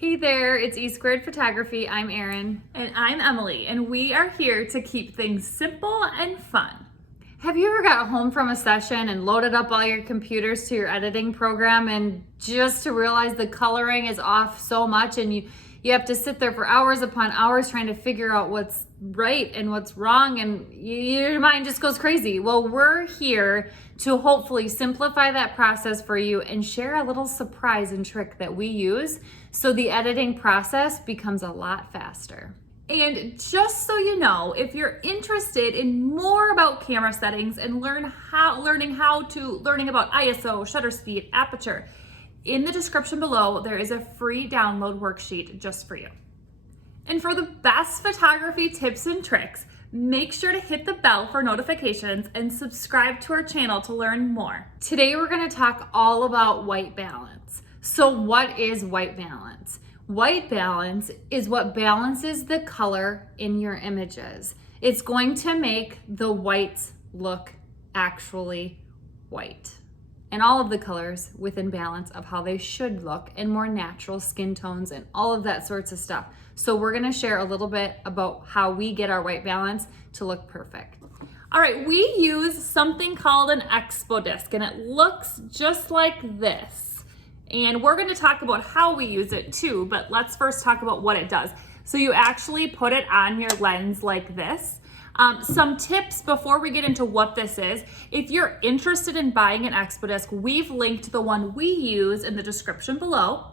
Hey there, it's E Squared Photography. I'm Erin. And I'm Emily, and we are here to keep things simple and fun. Have you ever got home from a session and loaded up all your computers to your editing program and just to realize the coloring is off so much and you have to sit there for hours upon hours trying to figure out what's right and what's wrong, and your mind just goes crazy? Well, we're here to hopefully simplify that process for you and share a little surprise and trick that we use so the editing process becomes a lot faster. And just so you know, if you're interested in more about camera settings and learning about ISO, shutter speed, aperture, in the description below, there is a free download worksheet just for you. And for the best photography tips and tricks, make sure to hit the bell for notifications and subscribe to our channel to learn more. Today we're going to talk all about white balance. So what is white balance? White balance is what balances the color in your images. It's going to make the whites look actually white, and all of the colors within balance of how they should look, and more natural skin tones and all of that sorts of stuff. So we're gonna share a little bit about how we get our white balance to look perfect. All right, we use something called an Expodisc, and it looks just like this. And we're gonna talk about how we use it too, but let's first talk about what it does. So you actually put it on your lens like this. Some tips before we get into what this is: if you're interested in buying an Expodisc, we've linked the one we use in the description below.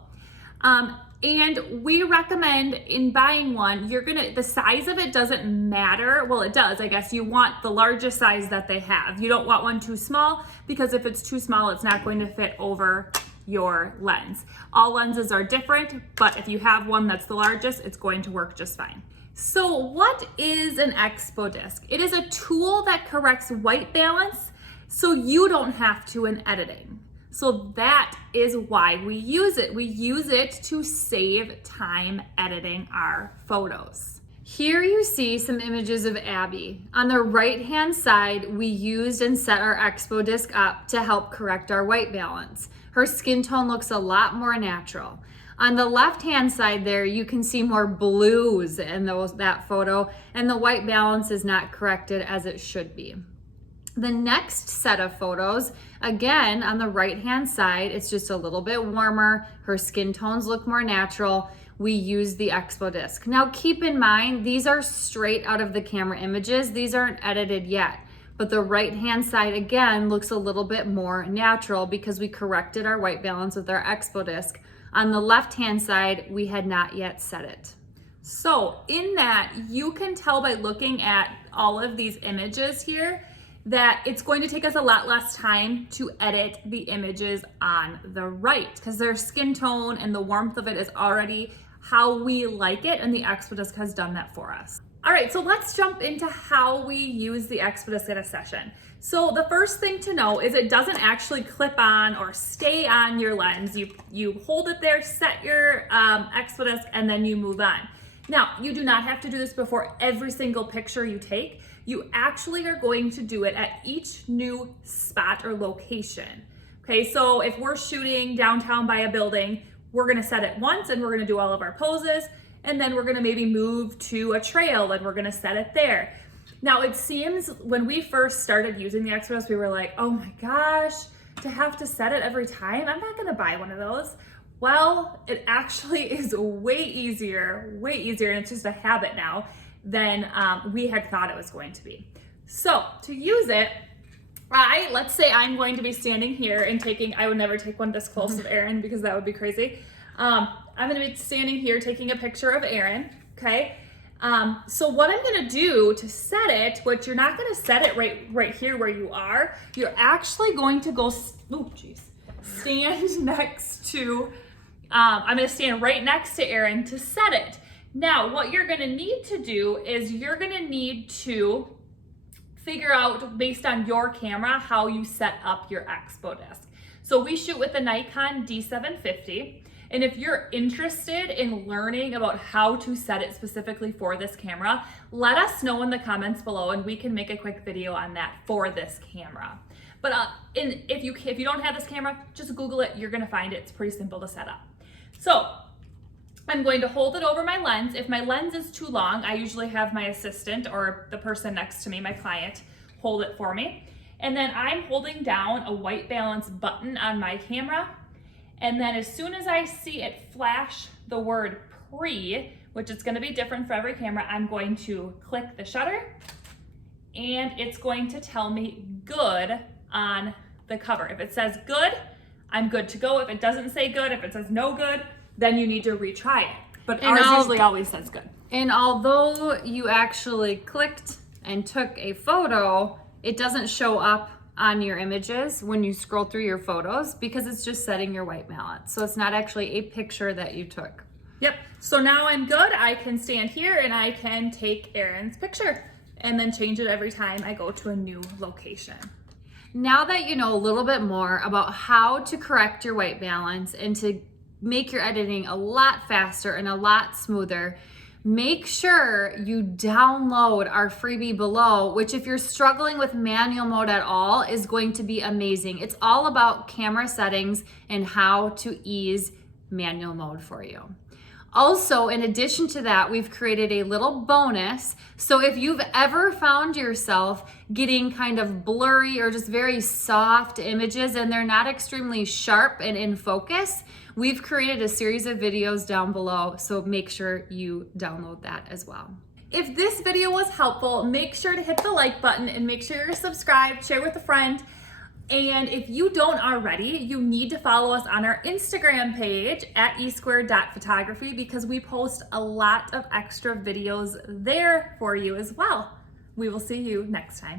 And we recommend in buying one, the size of it doesn't matter. Well, it does, I guess. You want the largest size that they have. You don't want one too small, because if it's too small, it's not going to fit over your lens. All lenses are different, but if you have one that's the largest, it's going to work just fine. So what is an Expodisc? It is a tool that corrects white balance so you don't have to in editing. So that is why we use it. We use it to save time editing our photos. Here you see some images of Abby. On the right-hand side, we used and set our Expodisc up to help correct our white balance. Her skin tone looks a lot more natural. On the left-hand side there, you can see more blues in that photo, and the white balance is not corrected as it should be. The next set of photos, again, on the right-hand side, it's just a little bit warmer. Her skin tones look more natural. We use the Expodisc. Now keep in mind, these are straight out of the camera images. These aren't edited yet. But the right-hand side, again, looks a little bit more natural because we corrected our white balance with our Expodisc. On the left-hand side, we had not yet set it. So in that, you can tell by looking at all of these images here that it's going to take us a lot less time to edit the images on the right, because their skin tone and the warmth of it is already how we like it, and the Expodisc has done that for us. All right, so let's jump into how we use the Expodisc in a session. So the first thing to know is it doesn't actually clip on or stay on your lens. You hold it there, set your Expodisc, and then you move on. Now, you do not have to do this before every single picture you take. You actually are going to do it at each new spot or location. Okay, so if we're shooting downtown by a building, we're gonna set it once and we're gonna do all of our poses, and then we're gonna maybe move to a trail and we're gonna set it there. Now, it seems when we first started using the Expodisc, we were like, oh my gosh, to have to set it every time, I'm not gonna buy one of those. Well, it actually is way easier, and it's just a habit now than we had thought it was going to be. So to use it, let's say I'm going to be standing here and I would never take one this close of Erin because that would be crazy. I'm gonna be standing here taking a picture of Erin, okay? So what I'm gonna do to set it, which you're not gonna set it right here where you are, you're actually going to go, stand next to, I'm gonna stand right next to Erin to set it. Now, what you're gonna need to do is you're gonna need to figure out, based on your camera, how you set up your Expodisc. So we shoot with the Nikon D750. And if you're interested in learning about how to set it specifically for this camera, let us know in the comments below and we can make a quick video on that for this camera. But if you don't have this camera, just Google it, you're gonna find it. It's pretty simple to set up. So I'm going to hold it over my lens. If my lens is too long, I usually have my assistant or the person next to me, my client, hold it for me. And then I'm holding down a white balance button on my camera. And then as soon as I see it flash the word pre, which is gonna be different for every camera, I'm going to click the shutter and it's going to tell me good on the cover. If it says good, I'm good to go. If it doesn't say good, if it says no good, then you need to retry it. But ours usually always says good. And although you actually clicked and took a photo, it doesn't show up on your images when you scroll through your photos because it's just setting your white balance. So it's not actually a picture that you took. Yep, so now I'm good. I can stand here and I can take Erin's picture and then change it every time I go to a new location. Now that you know a little bit more about how to correct your white balance and to make your editing a lot faster and a lot smoother, make sure you download our freebie below, which if you're struggling with manual mode at all is going to be amazing. It's all about camera settings and how to ease manual mode for you. Also, in addition to that, we've created a little bonus. So if you've ever found yourself getting kind of blurry or just very soft images and they're not extremely sharp and in focus, we've created a series of videos down below. So make sure you download that as well. If this video was helpful, make sure to hit the like button and make sure you're subscribed, share with a friend. And if you don't already, you need to follow us on our Instagram page at e2photography because we post a lot of extra videos there for you as well. We will see you next time.